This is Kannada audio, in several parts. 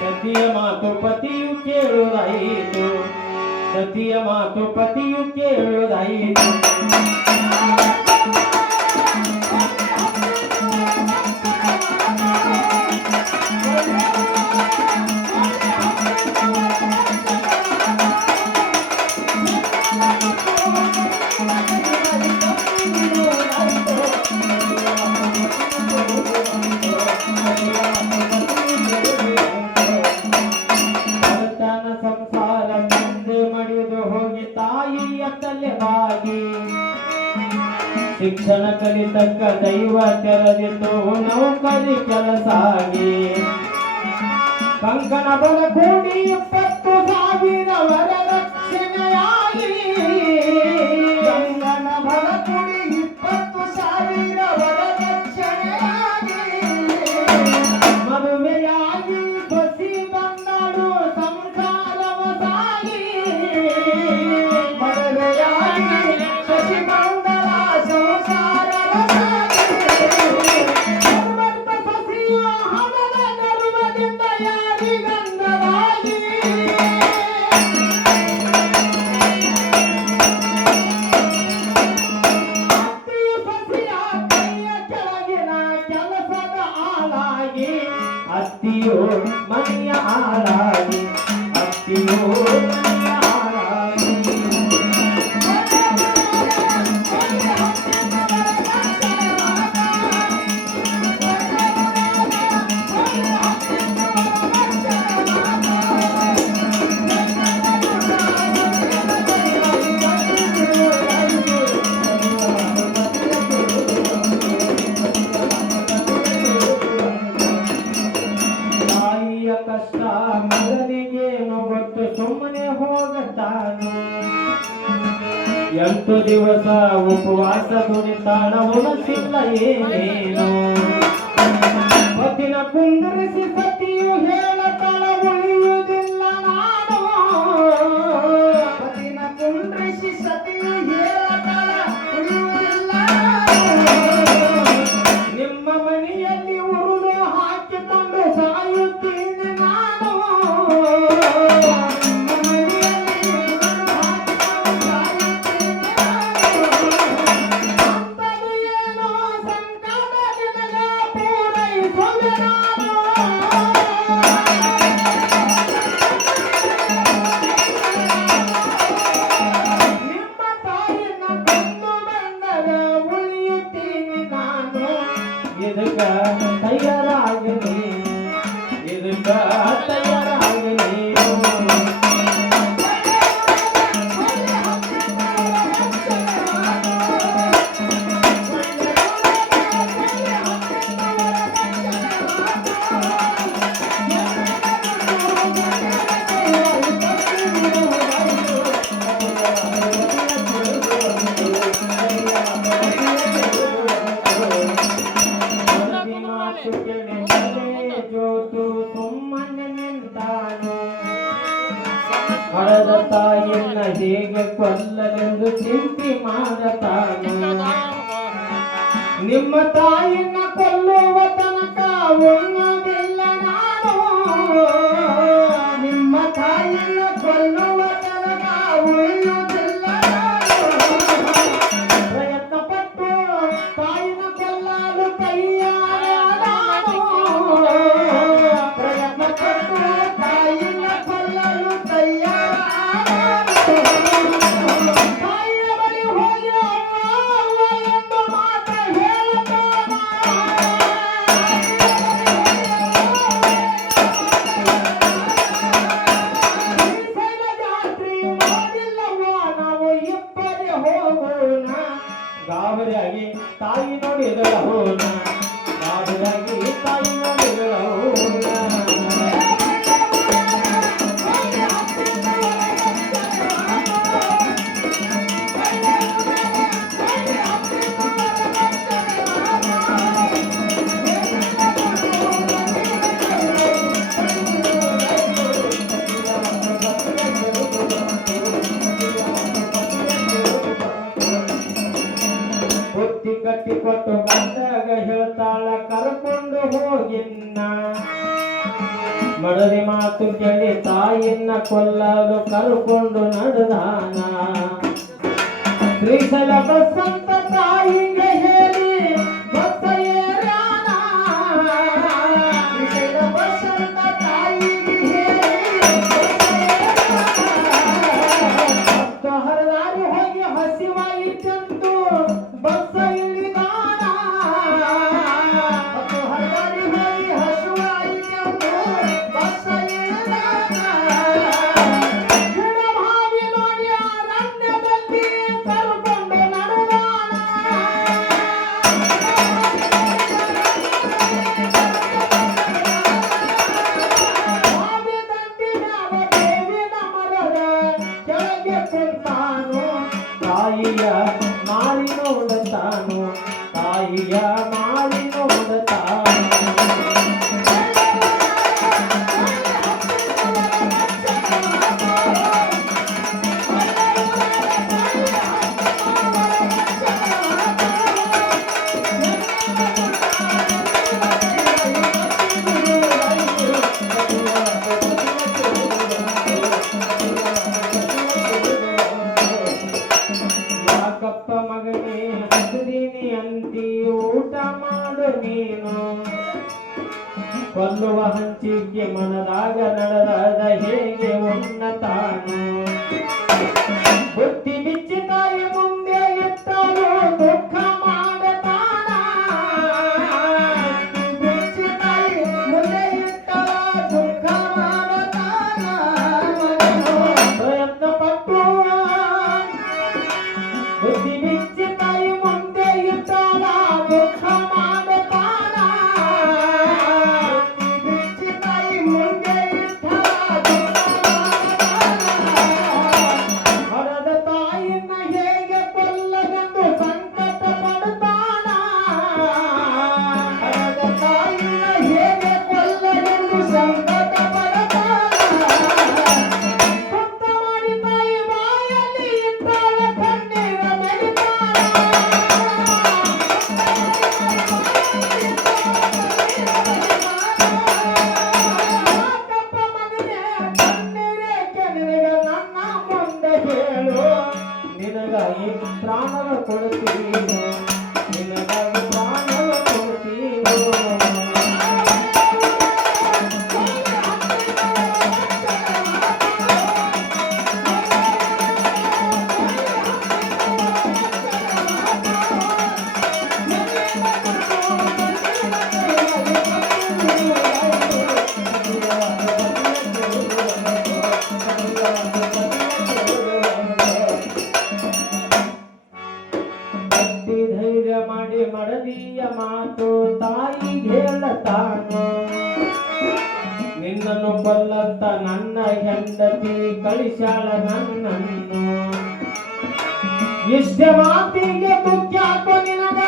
ಸತಿಯ ಮಾತು ಪತಿಯು ಕೇಳುವುದಾಯಿತು, ಸತಿಯ ಮಾತು ಪತಿಯು ಕೇಳುವುದಾಯಿತು. ಸಂಸಾರ ಮುಂದೆ ಮಡಿದು ಹೋಗಿ ತಾಯಿಯ ತಲೆವಾಗಿ ಶಿಕ್ಷಣ ಕಲಿತಕ್ಕ ದೈವ ತೆರೆದಿತ್ತು ನೌಕರಿ ಕೆಲಸಾಗಿ ಕಂಕಣ ಬಲ ಕೂಡಿ 20,000 ವರದಕ್ಷಿಣೆಯಾಗಿ ಕಂಕಣ ಬಲ ಕೂಡಿ 20,000 ವರದಕ್ಷಿಣೆಯಾಗಿ ಮದುವೆಯಾಗಿ ಬಸಿ ಬಂದಳು ಸಂಸಾರವ ಸಾಗಿ ಮದುವೆಯಾಗಿ ಶಶಿ ಬಂದಳ ಸಂಸಾರವ ಸಾಗಿ ಸರ್ವರ್ಥ ಸಸಿಯ ಹಣದ ಗರ್ವದಿಂದ ಯಾರಿಗಂದವಾಗಿ ಅತ್ತಿಯು ಸಸಿಯ ಕೈಯ ಕೆಳಗಿನ ಕೆಲಸದ ಆಳಾಗಿ ಅತ್ತಿಯು ಮನೆಯ ಆಳಾಗಿ ಅತ್ತಿಯು ಮನೆಯ ಆಳಾಗಿ ತಾಯಿಯ ಕಷ್ಟ ಮಗನಿಗೇನು ಗೊತ್ತು, ಸುಮ್ಮನೆ ಹೋಗತಾನು 8 ದಿವಸ ಉಪವಾಸ ದುಡಿತಾಳ, ಉಣಸಿಲ್ಲ ಏನೇನು ಪತಿನ ಕುಂದರಿಸಿ ಸತಿಯು ಹೇಳತಾಳ ಉಳಿಯುವುದಿಲ್ಲ ನಾನು ಪತಿನ ಕುಂದರಿಸಿ ಸತಿಯು ಹೇಳತಾಳ ಉಳಿಯುವುದಿಲ್ಲ ನಿಮ್ಮ ಮನೆಯಲ್ಲಿ ಉರುಳು ಹಾಕಿಕೊಂಡು ಸಾಯುತ್ತೀನಿ ನಾನು ನಿಮ್ಮ ಮನೆಯಲ್ಲಿ ಉರುಳು ಹಾಕಿಕೊಂಡು ಸಾಯುತ್ತೀನಿ ನಾನು ಅಂಥದ್ದು ಏನೋ ಸಂಕಟ ನಿನಗ ಪೂರೈಸುವೆ ನಾನು ನಿಮ್ಮ ತಾಯಿನ ಕೊಂದು ಬಂದರ ಉಳಿಯುತ್ತೀನಿ ನಾನು ಇದಕ್ಕ ತಯಾರಾಗಲಿ ಇದಕ್ಕ ತಯಾರಾಗಲಿ ಜೋತು ಸುಮ್ಮನೆ ನಿಂತಾನು ಹಳದ ತಾಯಿಯನ್ನ ಹೇಗೆ ಕೊಲ್ಲಲೆಂದು ಚಿಂತೆ ಮಾಡತಾನು ನಿಮ್ಮ ತಾಯಿಯನ್ನ ಕೊಲ್ಲುವ ತನಕ ಉಣ್ಣೋದಿಲ್ಲ ನಾನು ನಿಮ್ಮ ತಾಯಿಯನ್ನ ಕೊಲ್ಲುವ ತನಕ ಉಳಿಯುವುದಿಲ್ಲ ಪ್ರಯತ್ನ ಪಟ್ಟು ತಾಯಿನ ಕೊಲ್ಲಲು ತಯಾರಾದ ಪ್ರಯತ್ನ ಪಟ್ಟು ತಾಯಿನ ಕೊಲ್ಲಲು ತಯಾರಾದ ತಾಯಿಯ ಬಳಿ ಹೋಗಿ ಅವ್ವ ಎಂದು ಮಾತ ಹೇಳುತ್ತಾನ ಜಾತ್ರೆ ಮಾಡಿಲ್ಲವ್ವ ನಾವು ಇಬ್ಬರೇ ಹೋಗೋಣ ಗಾಬರಿಯಾಗಿ ತಾಯಿ ನೋಡಿದಳ ಹೋಣ ಗಾಬರಿಯಾಗಿ ತಾಯಿ ನೋಡಿದಳ ಹೋಣ ಕಟ್ಟಿ ಕೊಟ್ಟು ಬಂದಾಗ ಹೋಗಿನ್ನ ಮಡದಿ ಮಾತು ಕೇಳಿ ತಾಯಿಯನ್ನ ಕೊಲ್ಲಲು ಕರ್ಕೊಂಡು ನಡೆದಾನ ಶ್ರೀಶೈಲ ಬಸಂತ ತಾಯಿಗೆ ಹೇಳಿ ಬಸ್ಸ ಏರ್ಯಾನ ಶ್ರೀಶೈಲ ಬಸಂತ ತಾಯಿಗೆ ಹೇಳಿ ಭಕ್ತ ಹರದಾರಿ ಹೋಗಿ ಹಸಿವಾಯಿತೆಂದು ಬಸ್ಸ ಇಳಿದಾನ ಭಕ್ತ ಹರದಾರಿ ಹೋಗಿ ಹಸಿವಾಯಿತೆಂದು ಬಸ್ಸ ಇಳಿದಾನ ಗಿಡಭಾವಿ ನೋಡಿ ಅರಣ್ಯದಲ್ಲಿ ಕರ್ಕೊಂಡು ನಡೆದಾನ ಭಾವಿ ದಂಡಿ ಮ್ಯಾಲ ಬೇವಿನ ಮರದ ಕೆಳಗೆ ಕುಂತಾನು ತಾಯಿಯ ಮಾರಿ ನೋಡುತ್ತಾನು ತಾಯಿಯ ಮಾರಿ ನೋಡುತ್ತಾನು ಯಾಕಪ್ಪ ಮಗನೇ ಹಸಿದೀನಿ ಅಂತಿ ಊಟ ಮಾಡು ನೀನು ಕೊಲ್ಲುವ ಹಂಚಿಕೆ ಮನದಾಗ ನಡೆದ ಹೇಗೆ ಉನ್ನತಾನು ಬುದ್ಧಿ ಬಿಚ್ಚಿ ತಾಯಿ ಮುಂದೆ ಇಟ್ಟರು ದುಃಖ ಮಾಡತಾನ ಬಿಚ್ಚಿ ತಾಯಿ ಮುಂದೆ ಇಟ್ಟರ ದುಃಖ ಮಾಡತಾನ ಪ್ರಯತ್ನ ಪಟ್ಟು ಬುದ್ಧಿ ಬಿಚ್ಚಿ ತಾಯಿ ಮುಂದೆ ಇಟ್ಟರ ದುಃಖ ಮಾಡತಾನ ಬಿಚ್ಚಿ ತಾಯಿ ಮುಂದೆ ಇಟ್ಟರ ದುಃಖ ಹರದ ತಾಯಿನ ಹೇಗೆ ಕೊಲ್ಲವೆಂದು ಸಂಕಟ ಪಡುತ್ತಾನ ಹರದ ತಾಯಿನ ಹೇಗೆ ಕೊಲ್ಲವೆಂದು ಸಂಕಟ ಪಡುತ್ತಾನ ಸುತ್ತ ಮಾಡಿ ತಾಯಿ ಬಾಯಲ್ಲಿ ಇಟ್ಟಾಗ ಕಣ್ಣೀರ ಯಾಕಪ್ಪ ಮಗನೇ ಕಣ್ಣೀರೇಕೆ ನಿನಗ ನನ್ನ ಮುಂದೆ ಹೇಳು ನಿನಗಾಗಿ ಪ್ರಾಣವ ಕೊಡ್ತೀನು ನಿನಗಾಗಿ ಪ್ರಾಣವ ಕೊಡ್ತೀನು ಗಟ್ಟಿ ಧೈರ್ಯ ಮಾಡಿ ಮಡದಿಯ ಮಾತು ತಾಯಿ ಹೇಳತಾನು ನಿನ್ನನ್ನು ಕೊಲ್ಲಂತ ನನ್ನ ಹೆಂಡತಿ ಕಳಿಸಾಳ ನನ್ನನ್ನು ಇಷ್ಟ ಮಾತಿಗೆ ದುಃಖ್ಯಾಕೋ ನಿನಗ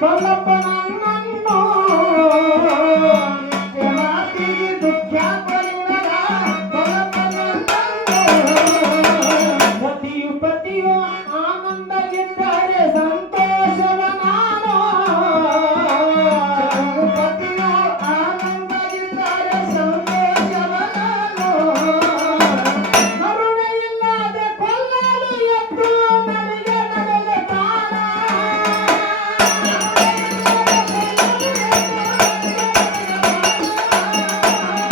ಕೊಲ್ಲಪ್ಪ ನನ್ನನ್ನು ಇಷ್ಟ ಮಾತಿಗೆ ದುಃಖ್ಯಾಕೋ ನಿನಗ ಕೊಲ್ಲಪ್ಪ ನನ್ನನ್ನು ಪತಿಯು ಆನಂದ ಇದ್ದರೆ ಸಂತೋಷವ ನಾನು ಪತಿಯು ಆನಂದ ಇದ್ದರೆ ಸಂತೋಷವ ನಾನು ಕರುಣೆ ಇಲ್ಲದೆ ಕೊಲ್ಲಲು ಎದ್ದು ನನಗೆ ನಡೆಯುತ್ತಾನ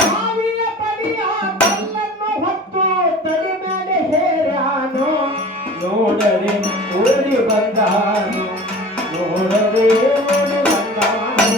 ಬಾವಿಯ ಪಡಿಯ ಕಲ್ಲನ್ನು ಹೊತ್ತು ತಡಿ ಮೇಲೆ ಹೇರ್ಯಾನು ನೋಡರೆ ಓಡಿ ಬಂದಾನು ನೋಡರೆ ಓಡಿ ಬಂದಾನು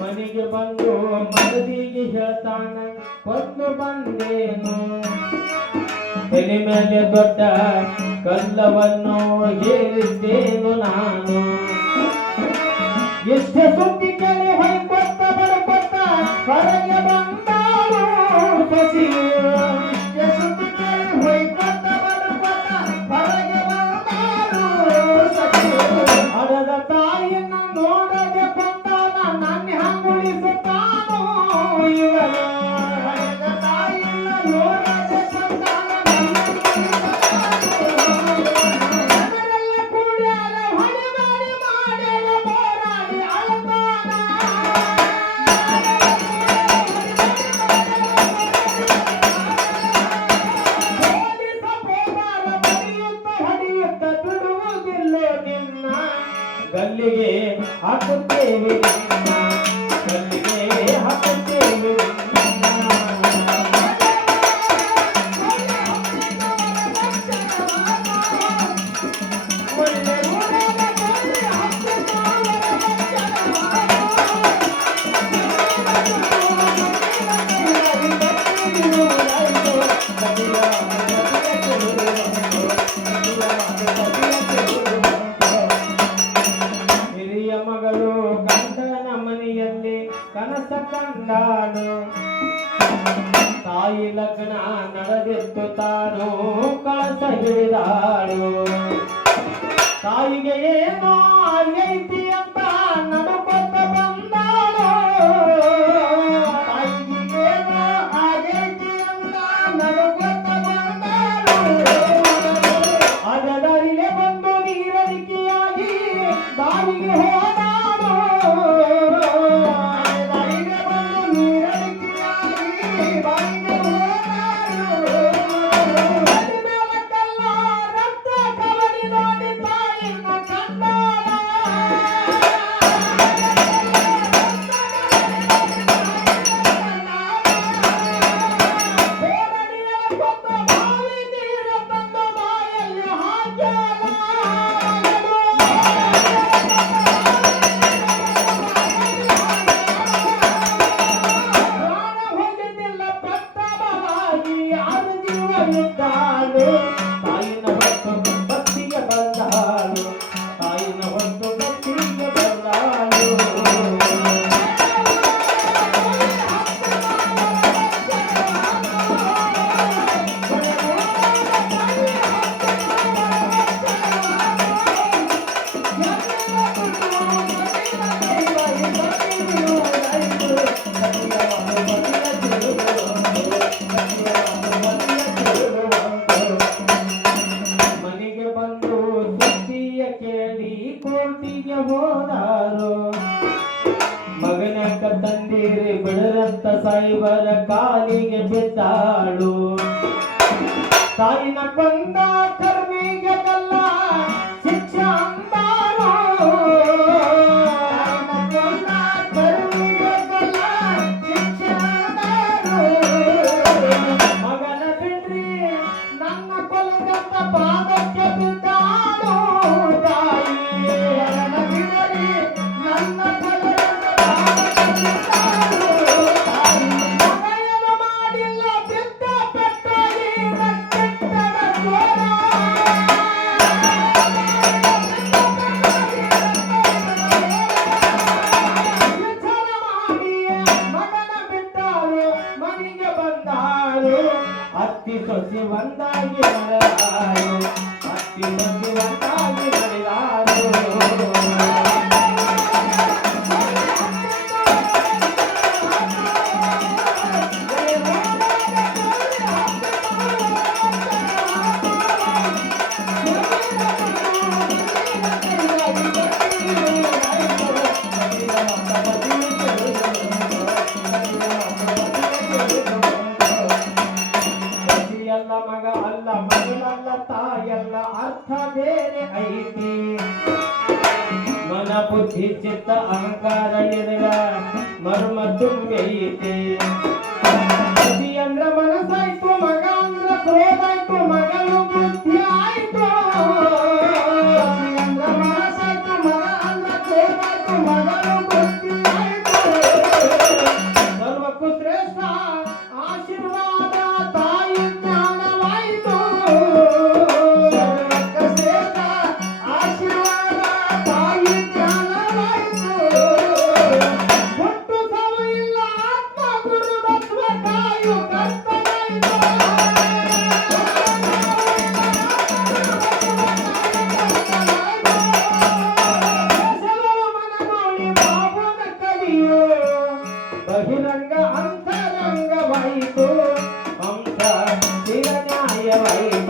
ಮನೆಗೆ ಬಂದು ಮಡದಿಗೆ ಹೇಳ್ತಾನ ಕೊಂದು ಬಂದೇನು ತಲೆ ಮೇಲೆ ದೊಡ್ಡ ಕಲ್ಲವನ್ನು ಹೇರಿದ್ದೇನು ನಾನು ಎಷ್ಟೇ ಸುದ್ದಿ ಕೇಳಿ ಹೊಯ್ಕೊತ್ತ ಬಡಕೊತ್ತ ಹೊರಗೆ ಬಂದಾಳು ಸಸಿಯು ಎಷ್ಟೇ ಸುದ್ದಿ ಕೇಳಿ ಹೊಯ್ಕೊತ್ತ ಹಾಕುತ್ತೇವೆ ನಿನ್ನ ಕಲ್ಲಿಗೆ ಹಾಕುತ್ತೇವೆ ನಿನ್ನ ಒಳ್ಳೆ ಹಿರಿಯ ಮಗಳು ಗಂಡನ ಮನೆಯಲ್ಲಿ ಕನಸ ಕಂಡಾಳು ತಾಯಿ ಲಗ್ನ ನಡೆದಿತ್ತು ತಾನು ಕಳಸ ಹಿಡಿದಾಳು ತಾಯಿಗೆ ಏನೋ ಆಗೈತಿ ಅಂತ ನಡುಕೊತ್ತ ಬಂದಾಳು ತಾಯಿಗೆ ಏನೋ ಆಗೈತಿ ಅಂತ ನಡುಕೊತ್ತ ಬಂದಾಳು ಅದರಲ್ಲೇ ಬಂದು ನೀರಡಿಕೆಯಾಗಿ ಬಾವಿಗೆ ಹೋದಾಳು ಬಾವಿಗೆ ಬಂದು ನೀರಡಿಕೆಯಾಗಿ ಬಾವಿಗೆ ಹೋದಾಳು ಕಲ್ಲ ರಕ್ತ ಕವಡಿ ನೋಡಿ ತಾಯಿನ ಕಂಡಾಳ ಬೇರಡಿಯ ಕೊತ್ತ ಬಾವಿ ನೀರು ತಂದು ಬಾಯಲ್ಲಿ ಹಾಕ್ಯಾಳ ಪ್ರಾಣ ಹೋಗಿದ್ದಿಲ್ಲ ಪಟ್ಟಬವಾಗಿ ಯಾರು ಜೀವ ಇದ್ದಾಳು ತಾಯಿನ ಹೊತ್ತು ಭಕ್ತಿಗೆ ಬಂದಾಳು ತಾಯಿನ ಹೊತ್ತು ಭಕ್ತಿಗೆ ಬಂದಾಳು ಮನೆಗೆ ಬಂದು ಸುದ್ದಿಯ ಕೇಳಿ ಕೋರ್ಟಿಗೆ ಹೋದಾರು ಮಗನಕ್ಕ ತಂದಿರಿ ಬಿಡರಂತ ಸಾಯಿಬರ ಕಾಲಿಗೆ ಬಿದ್ದಾಳು ತಾಯಿನ ಕೊಂದ ಕರ್ಮಿಗೆ ಕಲ್ಲ ಶಿಕ್ಷೆ ಅಂದಾಳು ತಾಯಿನ ಕೊಂದ ಕರ್ಮಿಗೆ ಕಲ್ಲ ಶಿಕ್ಷೆ ಅಂದಾಳು ಮಗನ ಬಿಡ್ರಿ ನನ್ನ ಕೊಲಗಂತ ಪಾದಕ್ಕೆ ಬಿದ್ದಾಳು ತಾಯಿ ಮಗನ ಬಿಡರಿ ನನ್ನ ಕೊಲಗಂತ ಪಾದಕ್ಕೆ ಬಿದ್ದಾಳು ತಾಯಿ ಮಗನ ಮಾಡಿಲ್ಲ ಬಿದ್ದ ಪೆಟ್ಟಾಗಿ ರಕ್ತದ ಜ್ವರ ವಿಚಾರ ಮಾಡಿ ಮಗನ ಬಿಟ್ಟಾಳು ಮನೆಗೆ ಬಂದಾಳು ಅತ್ತಿ ಸೊಸೆ ಒಂದಾಗಿ ನಡೆದಾಳು ಅತ್ತಿ ಸೊಸೆ ಒಂದಾಗಿ ನಡೆದಾಳು ಎಲ್ಲ ಮಗ ಅಲ್ಲ ಮಗಳಲ್ಲ ತಾಯಲ್ಲ ಅರ್ಥ ಬೇರೆ ಐತಿ ಮನ ಬುದ್ಧಿ ಚಿತ್ತ ಅಹಂಕಾರ ಎದುರ ಮರ್ಮ ತುಂಬೈತಿ ಬುದ್ಧಿ ಅಂದ್ರ ಮನಸ್ಸಾಯ್ತು ಮಗ ಅಂದ್ರ ಕ್ರೋಧ ಆಯ್ತು ಮಗಳು ಬುದ್ಧಿ ಆಯ್ತು ಬುದ್ಧಿ ಅಂದ್ರ ಮನಸ್ಸಾಯ್ತು ಮಗ ಅಂದ್ರ ಕ್ರೋಧ ಆಯ್ತು ಮಗಳು ಬುದ್ಧಿ ಆಯ್ತು ಸರ್ವಕ್ಕೂ ಶ್ರೇಷ್ಠ ಆಶೀರ್ವಾದ ತಾಯಿ ಜ್ಞಾನವಾಯಿತು ಸರ್ವಕ್ಕೂ ಶ್ರೇಷ್ಠ ಆಶೀರ್ವಾದ ತಾಯಿ ಜ್ಞಾನವಾಯಿತು ಹುಟ್ಟು ಸಾವು ಇಲ್ಲ ಆತ್ಮ ಗುರು ಬಸವ ಕಾಯು ಕರ್ತನಾಯಿತು ಮನಗೋಳಿ ಬಾಬುನ ಕವಿಯೋ ಬಹಿರಂಗ ಅಂತರಂಗವಾಯಿತು ಹಂಸ ಚಿರನ್ಯಾಯವಾಯಿತು